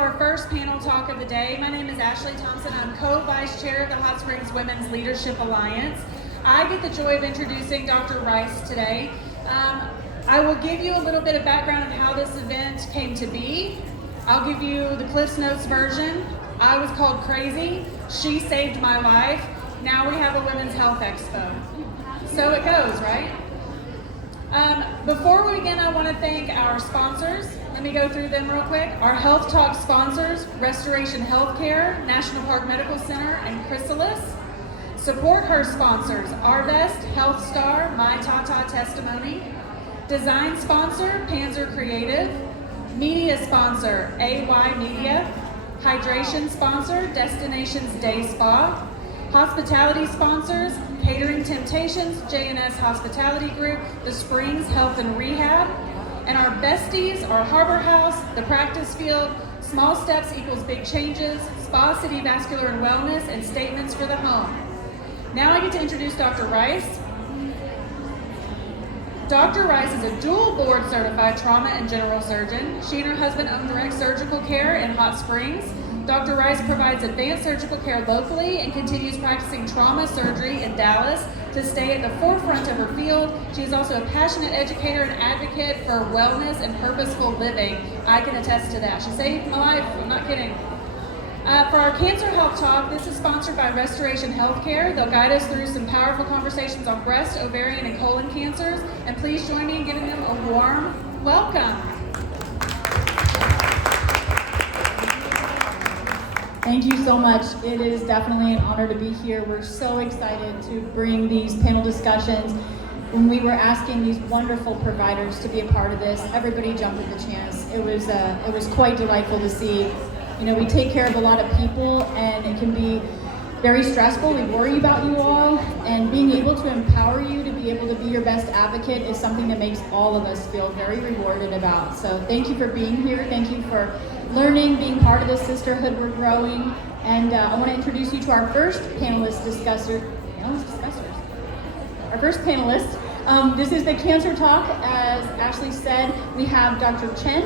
our first panel talk of the day. My name is Ashley Thompson. I'm co-vice chair of the Hot Springs Women's Leadership Alliance. I get the joy of introducing Dr. Rice today. I will give you a little bit of background on how this event came to be. I'll give you the Cliff's Notes version. I was called crazy. She saved my life. Now we have a Women's Health Expo. So it goes, right? Before we begin, I want to thank our sponsors. Let me go through them real quick. Our Health Talk sponsors, Restoration Healthcare, National Park Medical Center, and Chrysalis. Support Her sponsors, Arvest, Health Star, My Tata Testimony. Design sponsor, Panzer Creative. Media sponsor, AY Media. Hydration sponsor, Destinations Day Spa. Hospitality sponsors, Catering Temptations, J&S Hospitality Group, The Springs Health and Rehab. And our besties are Harbor House, The Practice Field, Small Steps Equals Big Changes, Spa City Vascular and Wellness, and Statements for the Home. Now I get to introduce Dr. Rice. Dr. Rice is a dual board certified trauma and general surgeon. She and her husband own direct surgical care in Hot Springs. Dr. Rice provides advanced surgical care locally and continues practicing trauma surgery in Dallas to stay at the forefront of her field. She is also a passionate educator and advocate for wellness and purposeful living. I can attest to that. She saved my life. I'm not kidding. For our Cancer Health Talk, this is sponsored by Restoration Healthcare. They'll guide us through some powerful conversations on breast, ovarian, and colon cancers. And please join me in giving them a warm welcome. Thank you so much. It is definitely an honor to be here. We're so excited to bring these panel discussions. When we were asking these wonderful providers to be a part of this, everybody jumped at the chance. It was quite delightful to see. You know, we take care of a lot of people, and it can be very stressful. We worry about you all, and being able to empower you to be able to be your best advocate is something that makes all of us feel very rewarded about. So thank you for being here. Thank you for learning, being part of this sisterhood we're growing. And I want to introduce you to our first discussers. Our first panelist. This is the Cancer Talk. As Ashley said, we have Dr. Chen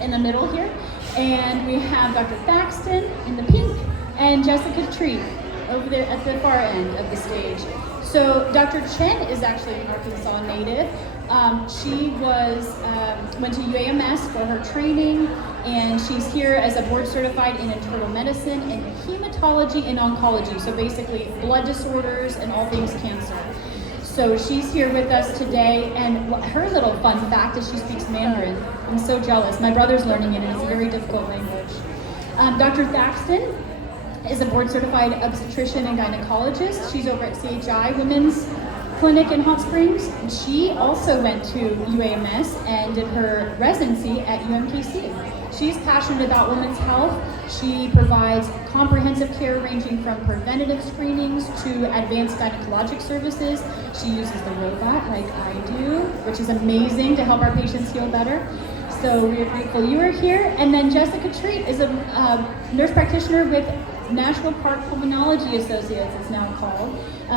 in the middle here, and we have Dr. Thaxton in the pink, and Jessica Treat over there at the far end of the stage. So Dr. Chen is actually an Arkansas native. She went to UAMS for her training, and she's here as a board certified in internal medicine and hematology and oncology. So basically blood disorders and all things cancer. So she's here with us today, and her little fun fact is she speaks Mandarin. I'm so jealous. My brother's learning it, and it's a very difficult language. Dr. Thaxton is a board certified obstetrician and gynecologist. She's over at CHI Women's Clinic in Hot Springs. And she also went to UAMS and did her residency at UMKC. She's passionate about women's health. She provides comprehensive care ranging from preventative screenings to advanced gynecologic services. She uses the robot like I do, which is amazing to help our patients heal better. So we're grateful you are here. And then Jessica Treat is a nurse practitioner with National Park Pulmonology Associates, it's now called,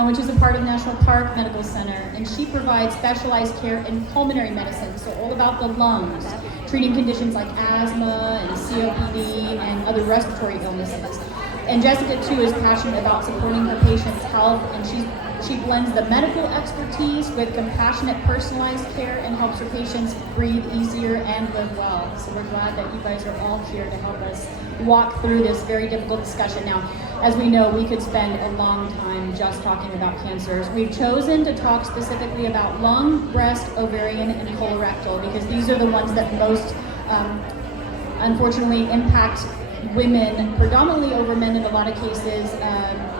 which is a part of National Park Medical Center. And she provides specialized care in pulmonary medicine, so all about the lungs, treating conditions like asthma and COPD and other respiratory illnesses. And Jessica, too, is passionate about supporting her patients' health, and she blends the medical expertise with compassionate, personalized care and helps her patients breathe easier and live well. So we're glad that you guys are all here to help us walk through this very difficult discussion. Now, as we know, we could spend a long time just talking about cancers. We've chosen to talk specifically about lung, breast, ovarian, and colorectal because these are the ones that most, unfortunately, impact women, predominantly over men in a lot of cases,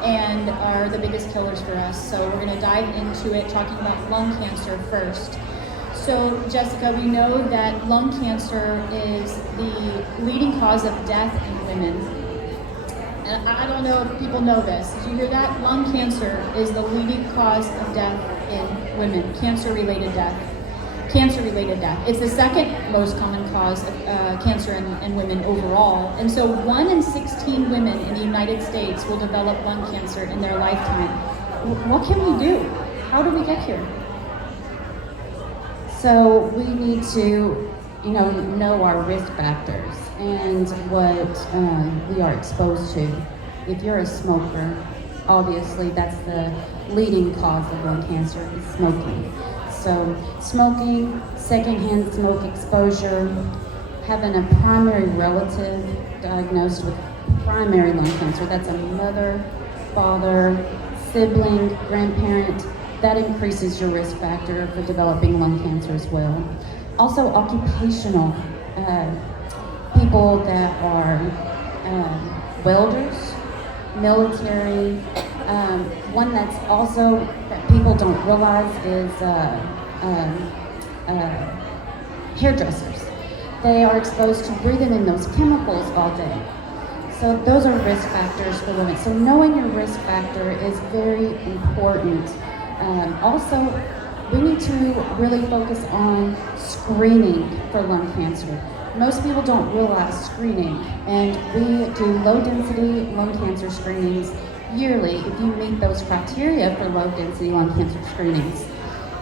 and are the biggest killers for us. So we're going to dive into it talking about lung cancer first. So Jessica, we know that lung cancer is the leading cause of death in women. And I don't know if people know this. Did you hear that? Lung cancer is the leading cause of death in women, cancer-related death. Cancer-related death. It's the second most common cause of cancer in women overall. And so 1 in 16 women in the United States will develop lung cancer in their lifetime. What can we do? How do we get here? So we need to, know our risk factors. and what we are exposed to. If you're a smoker, obviously that's the leading cause of lung cancer is smoking. So smoking, secondhand smoke exposure, having a primary relative diagnosed with primary lung cancer, that's a mother, father, sibling, grandparent, that increases your risk factor for developing lung cancer as well. Also occupational, people that are welders, military. One that's also that people don't realize is hairdressers. They are exposed to breathing in those chemicals all day. So those are risk factors for women. So knowing your risk factor is very important. Also, we need to really focus on screening for lung cancer. Most people don't realize screening, and we do low-density lung cancer screenings yearly if you meet those criteria for low-density lung cancer screenings.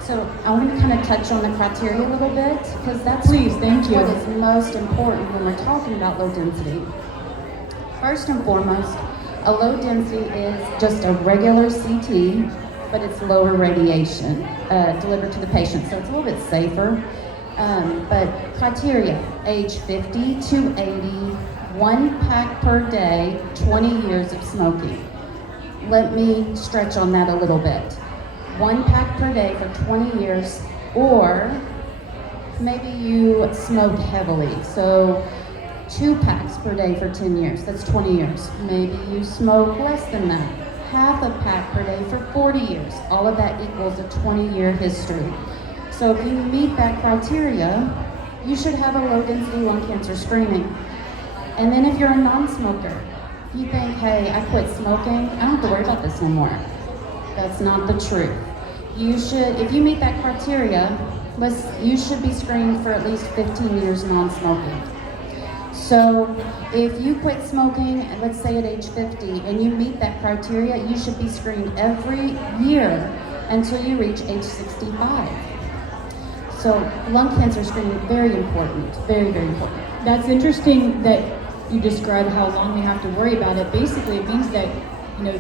So I want to kind of touch on the criteria a little bit, because that's Please, thank you. what is most important when we're talking about low density. First and foremost, a low density is just a regular CT, but it's lower radiation delivered to the patient, so it's a little bit safer. But criteria, age 50 to 80, 1 pack per day, 20 years of smoking. Let me stretch on that a little bit. 1 pack per day for 20 years, or maybe you smoke heavily, so 2 packs per day for 10 years, that's 20 years. Maybe you smoke less than that, half a pack per day for 40 years. All of that equals a 20-year history. So if you meet that criteria, you should have a low-density lung cancer screening. And then if you're a non-smoker, if you think, hey, I quit smoking, I don't have to worry about this anymore. That's not the truth. You should, if you meet that criteria, you should be screened for at least 15 years non-smoking. So if you quit smoking, let's say at age 50, and you meet that criteria, you should be screened every year until you reach age 65. So lung cancer screening, very important, very, very important. That's interesting that you describe how long we have to worry about it. Basically, it means that,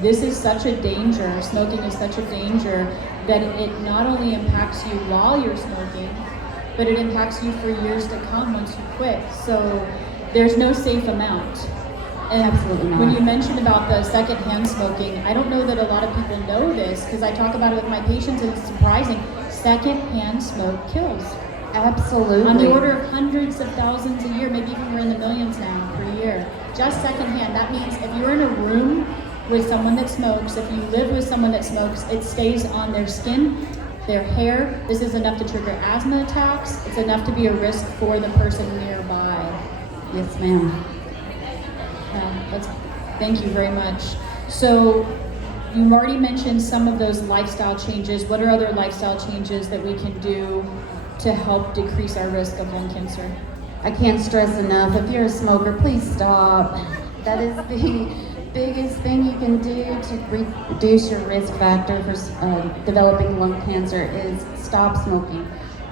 this is such a danger, smoking is such a danger, that it not only impacts you while you're smoking, but it impacts you for years to come once you quit. So there's no safe amount. And Absolutely not. when you mentioned about the secondhand smoking, I don't know that a lot of people know this, because I talk about it with my patients and it's surprising. Secondhand smoke kills. Absolutely. On the order of hundreds of thousands a year, maybe even we're in the millions now per year. Just secondhand. That means if you're in a room with someone that smokes, if you live with someone that smokes, it stays on their skin, their hair. This is enough to trigger asthma attacks. It's enough to be a risk for the person nearby. Yes, ma'am. Thank you very much. So you've already mentioned some of those lifestyle changes. What are other lifestyle changes that we can do to help decrease our risk of lung cancer? I can't stress enough, if you're a smoker, please stop. That is the biggest thing you can do to reduce your risk factor for developing lung cancer is stop smoking.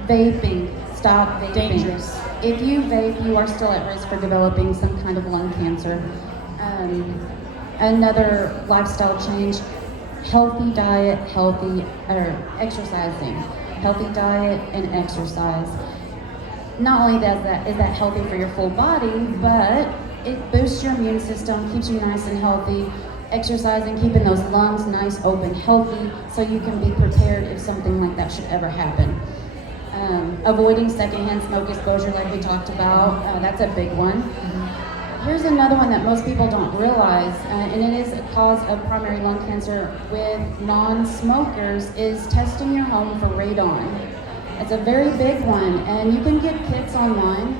Vaping, stop vaping. Dangerous. If you vape, you are still at risk for developing some kind of lung cancer. Another lifestyle change, healthy diet, exercising. Healthy diet and exercise. Not only is that healthy for your full body, but it boosts your immune system, keeps you nice and healthy. Exercising, keeping those lungs nice, open, healthy, so you can be prepared if something like that should ever happen. Avoiding secondhand smoke exposure, like we talked about, that's a big one. Here's another one that most people don't realize, and it is a cause of primary lung cancer with non-smokers, is testing your home for radon. It's a very big one, and you can get kits online.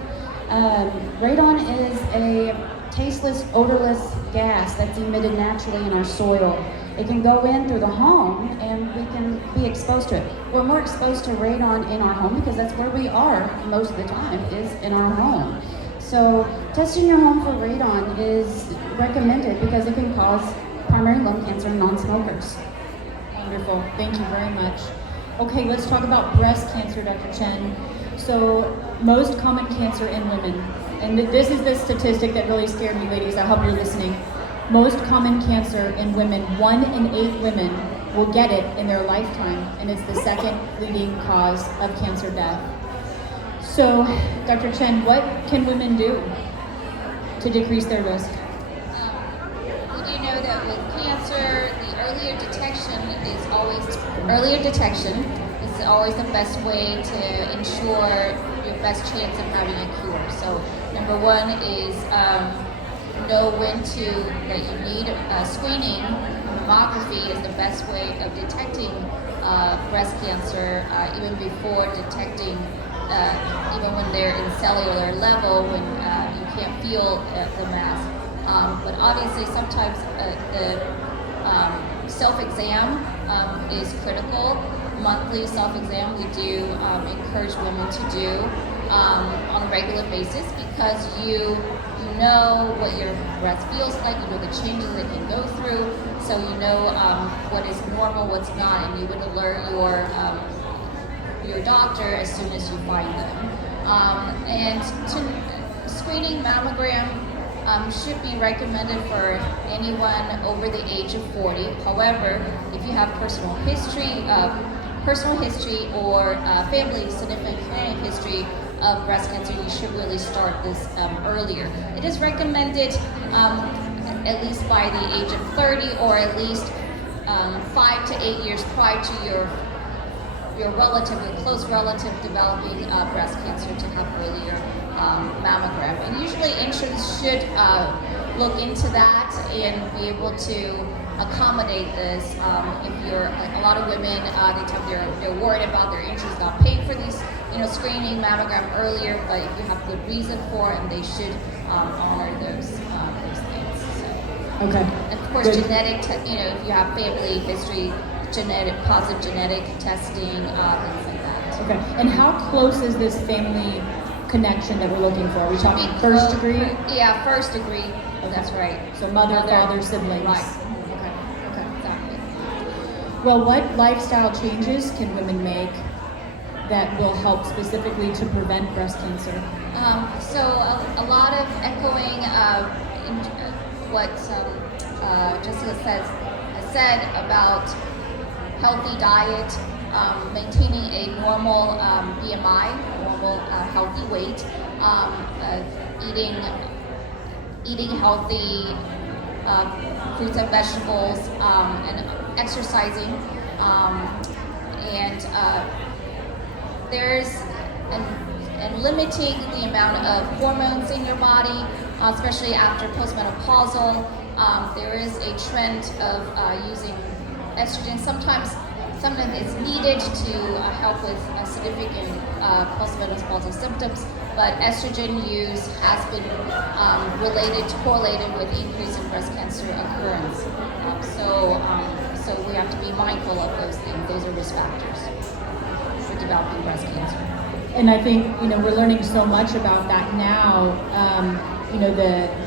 Radon is a tasteless, odorless gas that's emitted naturally in our soil. It can go in through the home, and we can be exposed to it. We're more exposed to radon in our home because that's where we are most of the time, is in our home. So testing your home for radon is recommended because it can cause primary lung cancer in non-smokers. Wonderful. Thank you very much. Okay, let's talk about breast cancer, Dr. Chen. So most common cancer in women. and this is the statistic that really scared me, ladies. I hope you're listening. Most common cancer in women, 1 in 8 women will get it in their lifetime, and it's the second leading cause of cancer death. So, Dr. Chen, what can women do to decrease their risk? We do know that with cancer, the earlier detection is always the best way to ensure your best chance of having a cure. So, number one is know when that you need screening. Mammography is the best way of detecting breast cancer, even before detecting, even when they're in cellular level, when you can't feel the mass. But obviously, sometimes the self-exam is critical. Monthly self-exam we do encourage women to do on a regular basis, because you know what your breast feels like, you know the changes it can go through, so you know what is normal, what's not, and you would alert your doctor as soon as you find them. And screening mammogram should be recommended for anyone over the age of 40. However, if you have personal history or family significant history of breast cancer, you should really start this earlier. It is recommended at least by the age of 30, or at least 5 to 8 years prior to your close relative developing breast cancer to have earlier mammogram. And usually insurance should look into that and be able to accommodate this. If you're like a lot of women, they're worried about their insurance not paying for these, screening mammogram earlier. But if you have good reason for it, and they should honor those things. So. Okay. And of course, Good. genetic. If you have family history, positive genetic testing, things like that. Okay. And how close is this family connection that we're looking for? Are we talking first degree? Yeah, first degree. That's right. So mother, father, siblings. Right. Okay. Exactly. Well, what lifestyle changes can women make that will help specifically to prevent breast cancer? So a lot of echoing what Jessica has said about healthy diet, maintaining a normal BMI, normal healthy weight, eating healthy fruits and vegetables, and exercising, and and limiting the amount of hormones in your body, especially after postmenopausal. There is a trend of using estrogen. Sometimes it's needed to help with significant postmenopausal symptoms, but estrogen use has been correlated with increase in breast cancer occurrence. So we have to be mindful of those things. Those are risk factors for developing breast cancer. And I think we're learning so much about that now.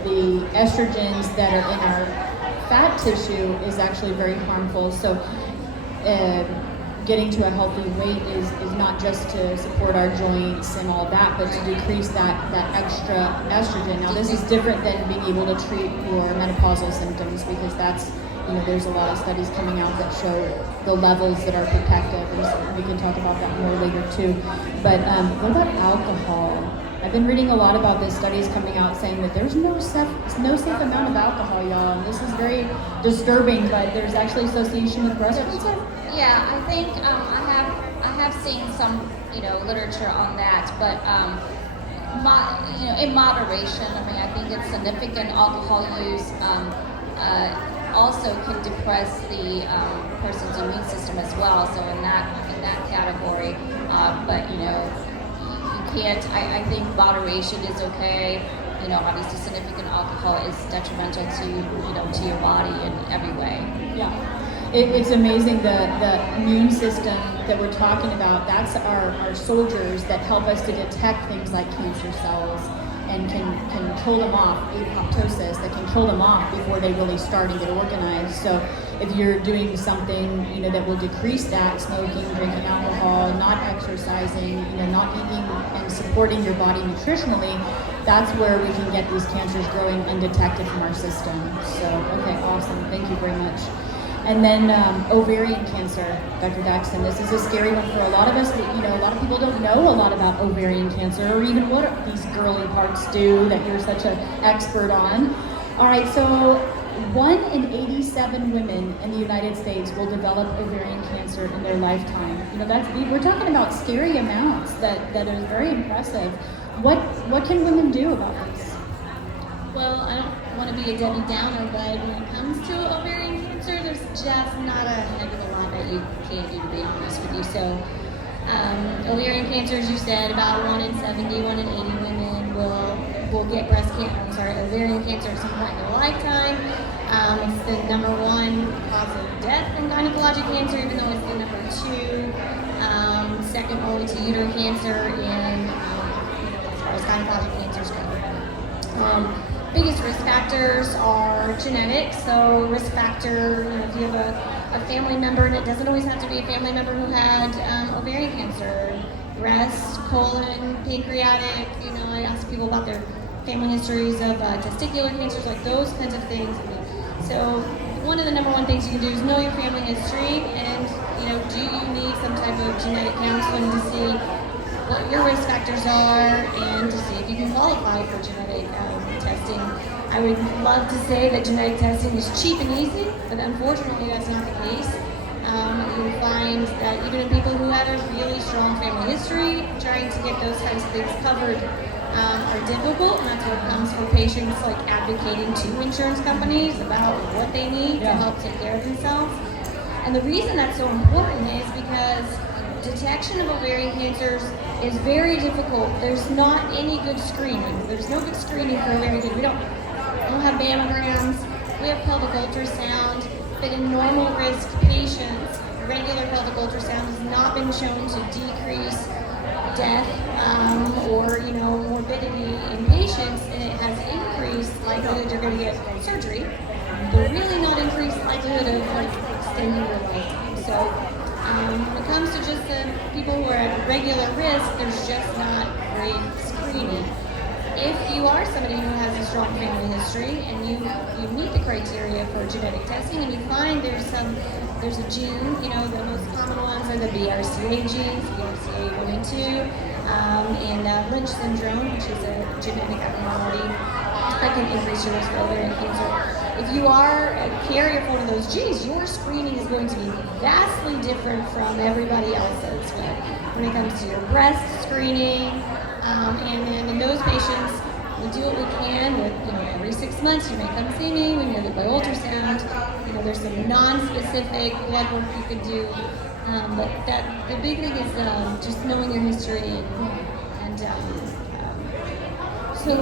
The estrogens that are in our fat tissue is actually very harmful. So getting to a healthy weight is not just to support our joints and all that, but to decrease that extra estrogen. Now this is different than being able to treat your menopausal symptoms, because that's there's a lot of studies coming out that show the levels that are protective, and so we can talk about that more later too. But what about alcohol? I've been reading a lot about this. Studies coming out saying that there's no safe amount of alcohol, y'all. And this is very disturbing, but there's actually association with breast cancer. Yeah, I think I have seen some literature on that, but in moderation. I mean, I think it's significant alcohol use. Also can depress the person's immune system as well. So in that category, but you can't. I think moderation is okay. Obviously significant alcohol is detrimental to your body in every way. Yeah. It's amazing the immune system that we're talking about. That's our soldiers that help us to detect things like cancer cells and can kill them off, apoptosis, that can kill them off before they really start and get organized. So if you're doing something that will decrease that, smoking, drinking alcohol, not exercising, not eating and supporting your body nutritionally, that's where we can get these cancers growing undetected from our system. So, okay, awesome. Thank you very much. And then ovarian cancer, Dr. Daxton. This is a scary one for a lot of us. A lot of people don't know a lot about ovarian cancer or even what these girly parts do that you're such an expert on. All right, so 1 in 87 women in the United States will develop ovarian cancer in their lifetime. We're talking about scary amounts that is very impressive. What can women do about this? Well, I don't want to be a Debbie Downer, but when it comes to ovarian cancer, there's just not a heck of a lot that you can do, to be honest with you. So, ovarian cancer, as you said, about 1 in 70, 1 in 80 women will get ovarian cancer at some point in their lifetime. It's the number 1 cause of death in gynecologic cancer, even though it's the number 2. Second only to uterine cancer as far as gynecologic cancers go. Biggest risk factors are genetic. So risk factor, if you have a family member, and it doesn't always have to be a family member who had ovarian cancer, breast, colon, pancreatic. I ask people about their family histories of testicular cancers, like those kinds of things. So one of the number 1 things you can do is know your family history, and do you need some type of genetic counseling to see what your risk factors are and to see if you can qualify for genetic testing. I would love to say that genetic testing is cheap and easy, but unfortunately that's not the case. You'll find that even in people who have a really strong family history, trying to get those kinds of things covered are difficult, and that's what comes for patients like advocating to insurance companies about what they need to help take care of themselves. And the reason that's so important is because detection of ovarian cancers is very difficult. There's not any good screening. There's no good screening for ovarian cancer. We don't have mammograms. We have pelvic ultrasound, but in normal risk patients, regular pelvic ultrasound has not been shown to decrease death or morbidity in patients, and it has increased likelihood you're going to get surgery, but really not increased likelihood of extending your lifetime. So when it comes to just the people who are at regular risk, there's just not great screening. If you are somebody who has a strong family history and you meet the criteria for genetic testing and you find there's a gene, the most common ones are the BRCA genes, BRCA 1 and 2, and Lynch syndrome, which is a genetic abnormality that can increase your risk of ovarian cancer. If you are a carrier for one of those genes, your screening is going to be vastly different from everybody else's. When it comes to your breast screening, and then in those patients, we do what we can with, every 6 months you may come see me, we may look by ultrasound, there's some non-specific blood work you can do, but the big thing is just knowing your history and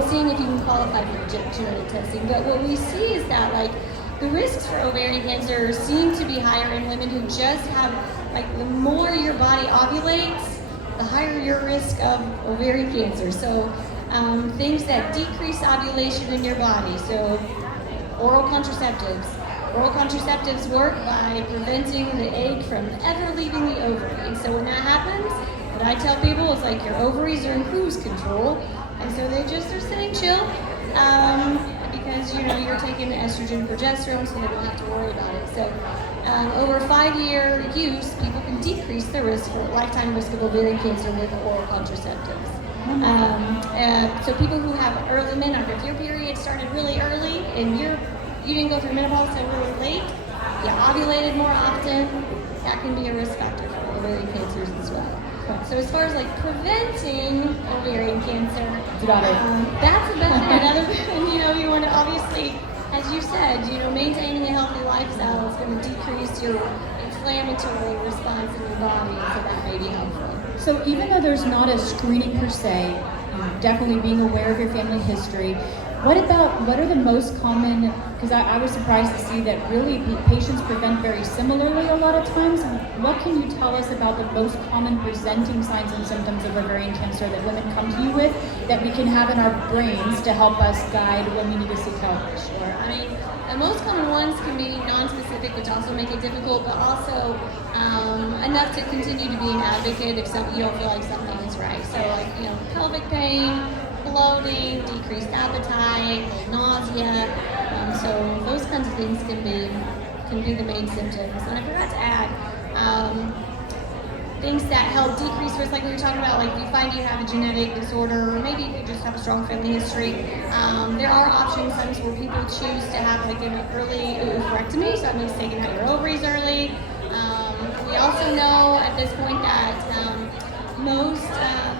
seeing if you can qualify for genetic testing. But what we see is that the risks for ovarian cancer seem to be higher in women who just have, the more your body ovulates, the higher your risk of ovarian cancer. So things that decrease ovulation in your body. So oral contraceptives. Oral contraceptives work by preventing the egg from ever leaving the ovary. And so when that happens, what I tell people is your ovaries are in cruise control. And so they're sitting chill because you're taking estrogen, progesterone, so they don't have to worry about it. So over 5-year use, people can decrease their risk for lifetime risk of ovarian cancer with oral contraceptives. So people who have early menarche, if your period started really early and you didn't go through menopause until really late, you ovulated more often, that can be a risk factor for ovarian cancers as well. So as far as preventing ovarian cancer, that's another thing. You want to obviously, as you said, maintaining a healthy lifestyle is going to decrease your inflammatory response in your body, so that may be helpful. So even though there's not a screening per se, definitely being aware of your family history, what are the most common, because I was surprised to see that really patients present very similarly a lot of times. What can you tell us about the most common presenting signs and symptoms of ovarian cancer that women come to you with that we can have in our brains to help us guide when we need to seek help? Sure. The most common ones can be non-specific, which also make it difficult, but also enough to continue to be an advocate if you don't feel like something is right. So pelvic pain, bloating, decreased appetite, nausea. So those kinds of things can be the main symptoms. And I forgot to add, things that help decrease risk, like we were talking about, like if you find you have a genetic disorder, or maybe you just have a strong family history, there are options sometimes where people choose to have like an early oophorectomy, so that means taking out your ovaries early. We also know at this point that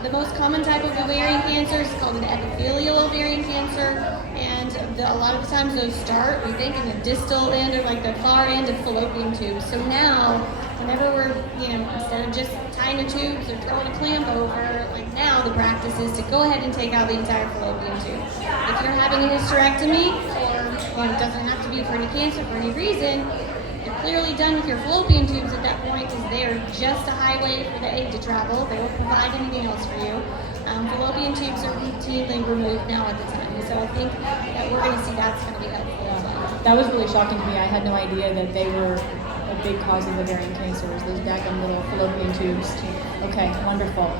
the most common type of ovarian cancer is called an epithelial ovarian cancer, and a lot of the times those start, we think, in the distal end or like the far end of fallopian tubes. So now, whenever we're, instead of just tying the tubes or throwing a clamp over, like now the practice is to go ahead and take out the entire fallopian tube. If you're having a hysterectomy, or it doesn't have to be for any cancer, for any reason, you're clearly done with your fallopian tubes at that point, because they are just a highway for the egg to travel. They won't provide anything else for you. Fallopian tubes are routinely removed now at the time, so I think that we're going to see that's going to be helpful as well. That was really shocking to me. I had no idea that they were a big cause of ovarian cancers, those daggum little fallopian tubes. Okay, wonderful.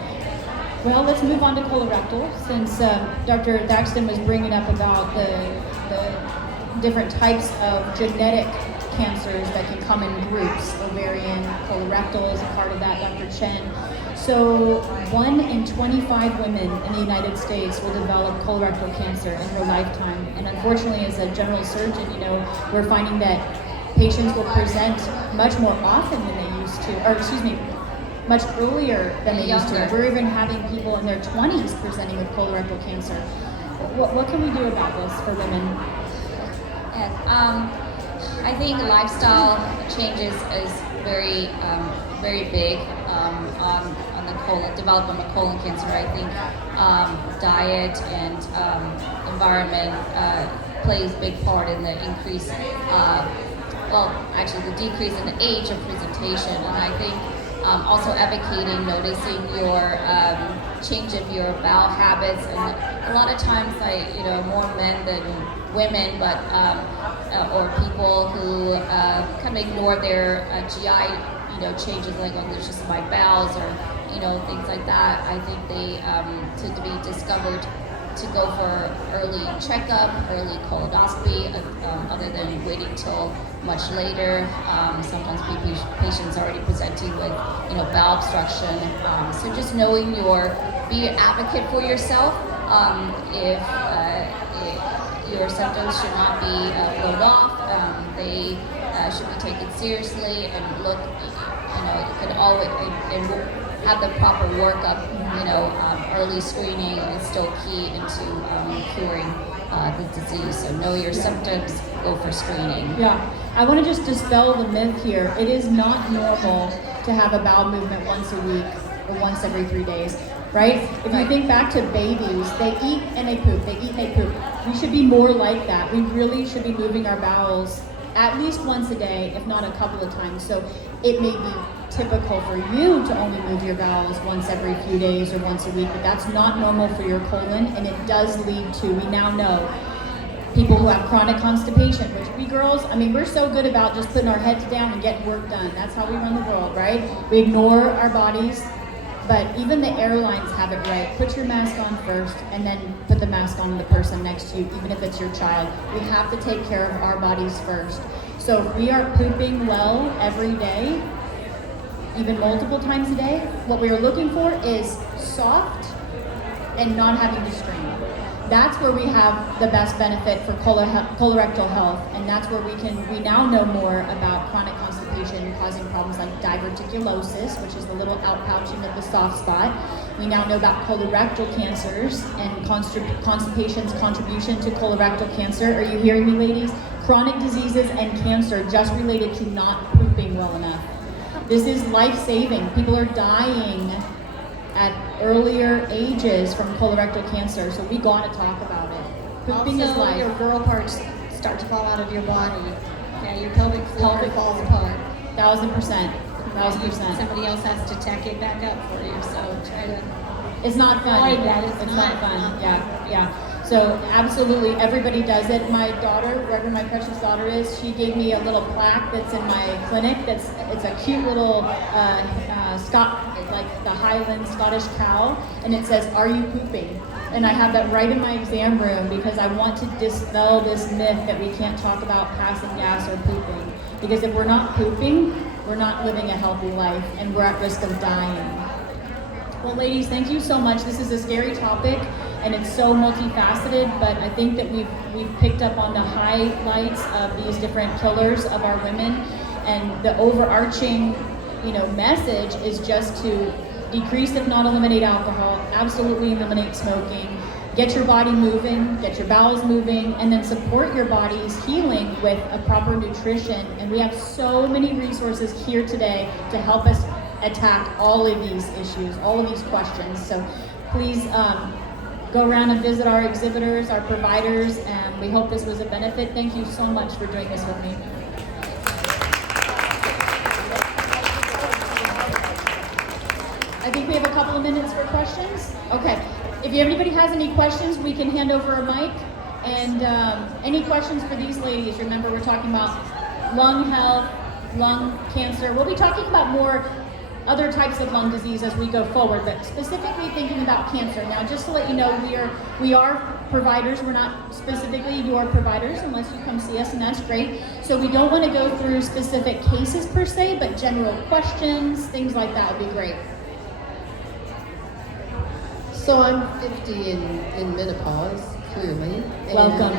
Well, let's move on to colorectal, since Dr. Thaxton was bringing up about the different types of genetic cancers that can come in groups. Ovarian, colorectal is a part of that, Dr. Chen. So 1 in 25 women in the United States will develop colorectal cancer in her lifetime. And unfortunately, as a general surgeon, we're finding that patients will present much more often than they used to, or excuse me, much earlier than they used to. We're even having people in their 20s presenting with colorectal cancer. What can we do about this for women? Yes, I think lifestyle changes is very big on the development of colon cancer. I think diet and environment plays a big part in the increase. The decrease in the age of presentation, and I think also advocating, noticing your change of your bowel habits, and a lot of times, more men than women, but or people who kind of ignore their GI, changes, like, oh, there's just my bowels, or things like that. I think they to be discovered, to go for early checkup, early colonoscopy, other than waiting till much later. Sometimes patients already presenting with, bowel obstruction. So just knowing be an advocate for yourself. If your symptoms should not be blown off, they should be taken seriously, and look, you can always and have the proper workup. Early screening is still key into curing the disease. So know your symptoms, go for screening. Yeah, I want to just dispel the myth here. It is not normal to have a bowel movement once a week or once every 3 days, right? If you think back to babies, they eat and they poop, they eat and they poop. We should be more like that. We really should be moving our bowels at least once a day, if not a couple of times. So it may be typical for you to only move your bowels once every few days or once a week, but that's not normal for your colon, and it does lead to, we now know, people who have chronic constipation, which we girls, we're so good about just putting our heads down and getting work done. That's how we run the world, right? We ignore our bodies, but even the airlines have it right. Put your mask on first, and then put the mask on the person next to you, even if it's your child. We have to take care of our bodies first. So if we are pooping well every day, even multiple times a day, what we are looking for is soft and not having to strain. That's where we have the best benefit for colorectal health, and that's where we now know more about chronic constipation causing problems like diverticulosis, which is the little outpouching of the soft spot. We now know about colorectal cancers and constipation's contribution to colorectal cancer. Are you hearing me, ladies? Chronic diseases and cancer just related to not pooping well enough. This is life-saving. People are dying at earlier ages from colorectal cancer, so we gotta talk about it. Pooping is life. Your girl parts start to fall out of your body. Yeah, your pelvic floor falls apart. 1,000%. Somebody else has to tack it back up for you, so try to... It's not fun. It's not fun. Yeah. So absolutely, everybody does it. My daughter, wherever my precious daughter is, she gave me a little plaque that's in my clinic. It's a cute little like the Highland Scottish cow, and it says, "Are you pooping?" and I have that right in my exam room because I want to dispel this myth that we can't talk about passing gas or pooping. Because if we're not pooping, we're not living a healthy life, and we're at risk of dying. Well, ladies, thank you so much. This is a scary topic, and it's so multifaceted, but I think that we've picked up on the highlights of these different killers of our women, and the overarching, message is just to decrease, if not eliminate, alcohol, absolutely eliminate smoking, get your body moving, get your bowels moving, and then support your body's healing with a proper nutrition. And we have so many resources here today to help us attack all of these issues, all of these questions. So please go around and visit our exhibitors, our providers, and we hope this was a benefit. Thank you so much for doing this with me. I think we have a couple of minutes for questions. Okay. If anybody has any questions, we can hand over a mic. And any questions for these ladies? Remember, we're talking about lung health, lung cancer. We'll be talking about more other types of lung disease as we go forward, but specifically thinking about cancer. Now, just to let you know, we are providers. We're not specifically your providers unless you come see us, and that's great. So we don't want to go through specific cases per se, but general questions, things like that would be great. So I'm 50 in menopause, clearly. Welcome.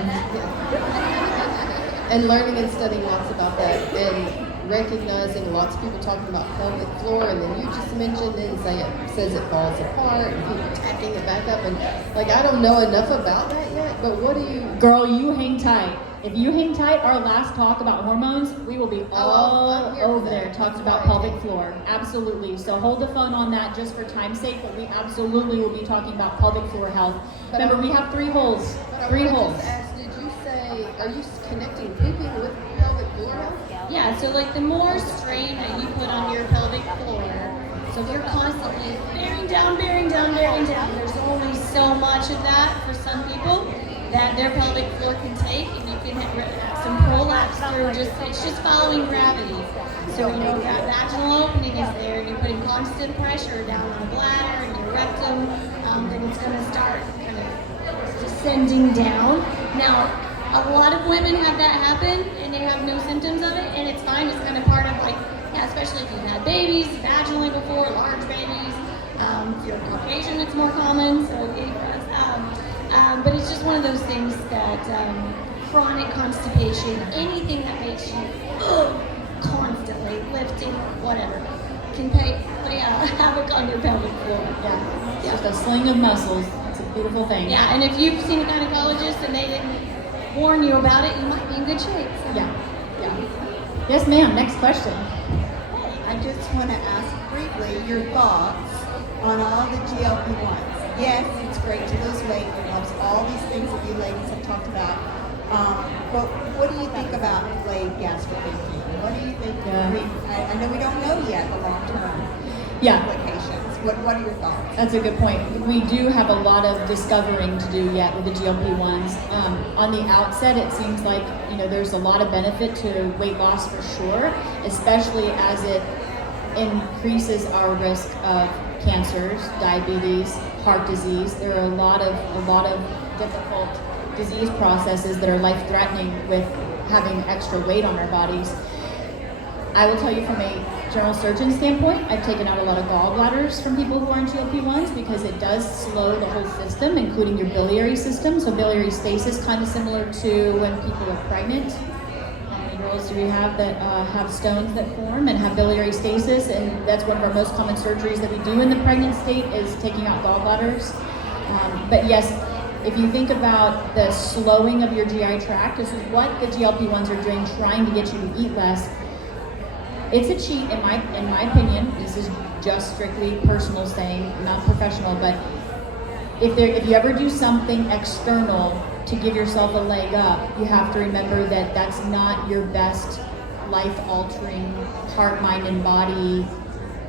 And learning and studying lots about that, and recognizing lots of people talking about pelvic floor, and then you just mentioned it and says it falls apart, and people tacking it back up, and I don't know enough about that yet, but what do you... Girl, you hang tight. If you hang tight, our last talk about hormones, we will be all over there talking about pelvic floor. Absolutely. So hold the phone on that just for time's sake, but we absolutely will be talking about pelvic floor health. Remember, we have 3 holes. But 3 I holes. just ask, did you say, are you connecting pooping with pelvic floor health? Yeah, so the more strain that you put on your pelvic floor, so if you're constantly bearing down, there's only so much of that for some people that their pelvic floor can take, and you can have some prolapse through it's just following gravity. So that vaginal opening is there, and you're putting constant pressure down on the bladder and your rectum, then it's going to start kind of descending down. Now, a lot of women have that happen, and they have no symptoms of it, and it's fine. It's kind of part of especially if you've had babies vaginally before, large babies. If you're Caucasian, it's more common. So but it's just one of those things that chronic constipation, anything that makes you constantly lifting, whatever, can play havoc on your pelvic floor. Yeah, it's just a sling of muscles. It's a beautiful thing. Yeah, and if you've seen a gynecologist and they didn't warn you about it, you might be in good shape. So. Yeah. Yes, ma'am. Next question. I just want to ask briefly your thoughts on all the GLP-1s. Yes, it's great to lose weight. It helps all these things that you ladies have talked about. But what do you think about delayed gastric emptying? What do you think? I know we don't know yet the long-term implications. What are your thoughts? That's a good point. We do have a lot of discovering to do yet with the GLP-1s. On the outset, it seems like there's a lot of benefit to weight loss for sure, especially as it increases our risk of cancers, diabetes, heart disease. There are a lot of difficult disease processes that are life-threatening with having extra weight on our bodies. I will tell you from a general surgeon standpoint, I've taken out a lot of gallbladders from people who are on GLP-1s because it does slow the whole system, including your biliary system. So biliary stasis, kind of similar to when people are pregnant. How many girls do we have that have stones that form and have biliary stasis? And that's one of our most common surgeries that we do in the pregnant state is taking out gallbladders. But yes, if you think about the slowing of your GI tract, this is what the GLP-1s are doing, trying to get you to eat less. It's a cheat, in my opinion. This is just strictly personal saying, not professional, but if you ever do something external to give yourself a leg up, you have to remember that that's not your best life-altering, heart, mind, and body,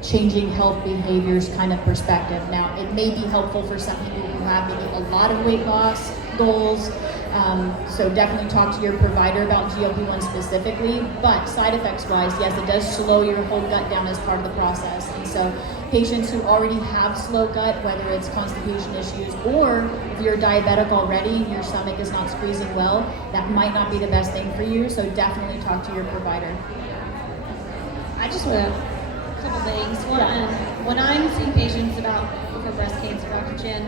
changing health behaviors kind of perspective. Now, it may be helpful for some people who have maybe a lot of weight loss goals, so definitely talk to your provider about GLP-1 specifically, but side effects wise, yes, it does slow your whole gut down as part of the process. And so patients who already have slow gut, whether it's constipation issues or if you're diabetic already and your stomach is not squeezing well, that might not be the best thing for you. So definitely talk to your provider. I just want a couple things. One, when I'm seeing patients for breast cancer, Dr. Chen,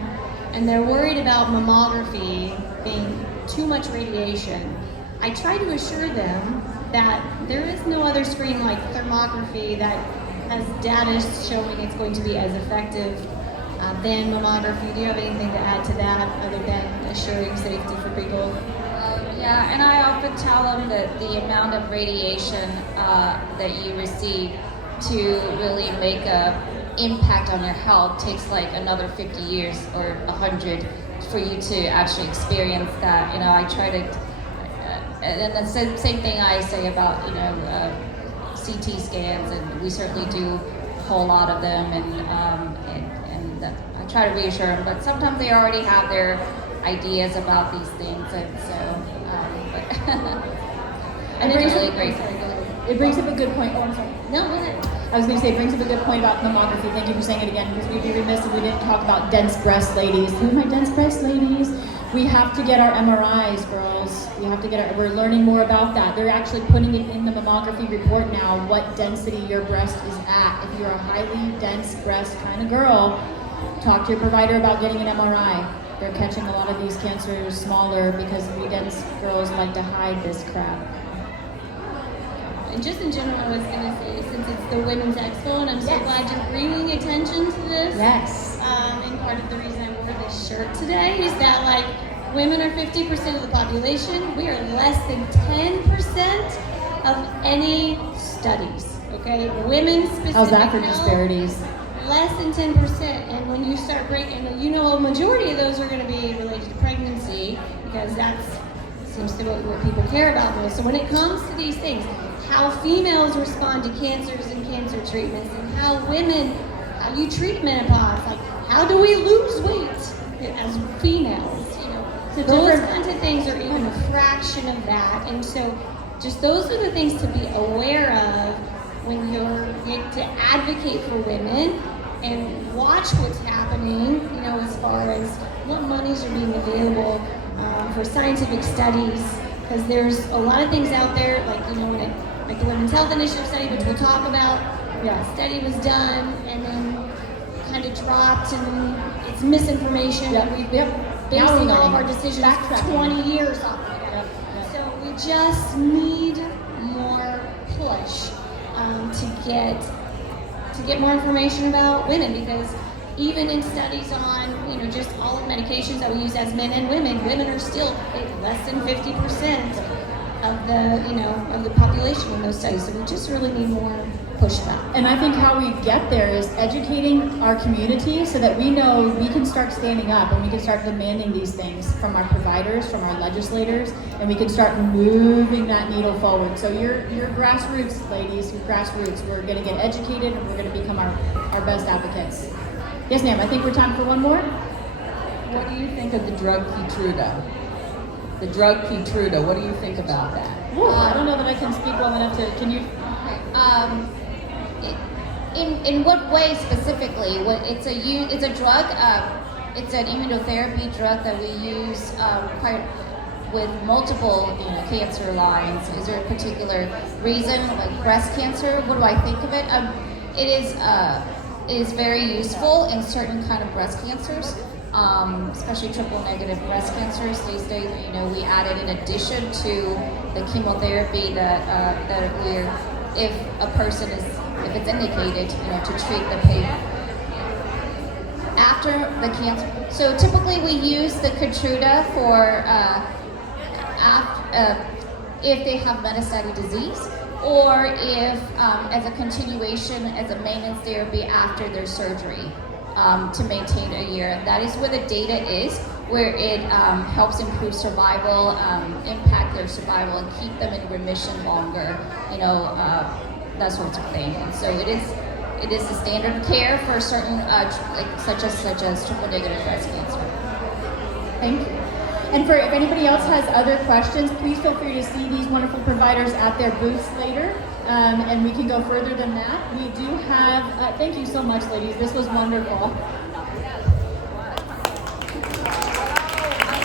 and they're worried about mammography being too much radiation, I try to assure them that there is no other screen like thermography that has data showing it's going to be as effective than mammography. Do you have anything to add to that other than assuring safety for people? Yeah, and I often tell them that the amount of radiation that you receive to really make a impact on your health takes like another 50 years or 100 for you to actually experience that. I try to, and the same thing I say about, CT scans, and we certainly do a whole lot of them, and that I try to reassure them, but sometimes they already have their ideas about these things, and so, and it's really great. It brings up a good point. Oh, I'm sorry. No, go ahead. I was going to say, it brings up a good point about mammography. Thank you for saying it again, because we'd be remiss if we didn't talk about dense breast ladies. Who are my dense breast ladies? We have to get our MRIs, girls. We have to get we're learning more about that. They're actually putting it in the mammography report now, what density your breast is at. If you're a highly dense breast kind of girl, talk to your provider about getting an MRI. They're catching a lot of these cancers smaller because we dense girls like to hide this crap. And just in general, I was going to say, since it's the Women's Expo, and I'm so glad you're bringing attention to this. Yes. And part of the reason I wore this shirt today is that, like, women are 50% of the population. We are less than 10% of any studies, okay? Women specifically. How's that for disparities? Less than 10%. And when you start breaking, a majority of those are going to be related to pregnancy, because that seems to be what people care about most. So when it comes to these things, how females respond to cancers and cancer treatments, and how you treat menopause, like how do we lose weight as females, So those kinds of things are even a fraction of that. And so just those are the things to be aware of when you're to advocate for women and watch what's happening, as far as what monies are being available for scientific studies, because there's a lot of things out there, like the Women's Health Initiative study, which we'll talk about. A study was done and then kind of dropped, and it's misinformation. Yep. We've been basing all of our decisions 20 years off of it. So we just need more push to get more information about women, because even in studies on just all of the medications that we use as men and women are still less than 50% of the population in those studies. So we just really need more pushback. And I think how we get there is educating our community so that we know we can start standing up and we can start demanding these things from our providers, from our legislators, and we can start moving that needle forward. So you're grassroots, ladies, you're grassroots. We're going to get educated and we're going to become our best advocates. Yes, ma'am, I think we're time for one more. What do you think of the drug Keytruda? The drug Keytruda, what do you think about that? I don't know that I can speak well enough to, can you? In what way specifically? It's a drug. It's an immunotherapy drug that we use with multiple cancer lines. Is there a particular reason, like breast cancer? What do I think of it? It is very useful in certain kind of breast cancers. Especially triple-negative breast cancers these days. We add it in addition to the chemotherapy that if it's indicated, to treat the patient after the cancer. So typically we use the Keytruda for if they have metastatic disease, or if as a continuation, as a maintenance therapy after their surgery. To maintain a year. And that is where the data is, where it helps improve survival, impact their survival, and keep them in remission longer, that sorts of thing. And so it is the standard of care for certain, such as triple-negative breast cancer. Thank you. And for if anybody else has other questions, please feel free to see these wonderful providers at their booths later, and we can go further than that. We do have, thank you so much, ladies. This was wonderful.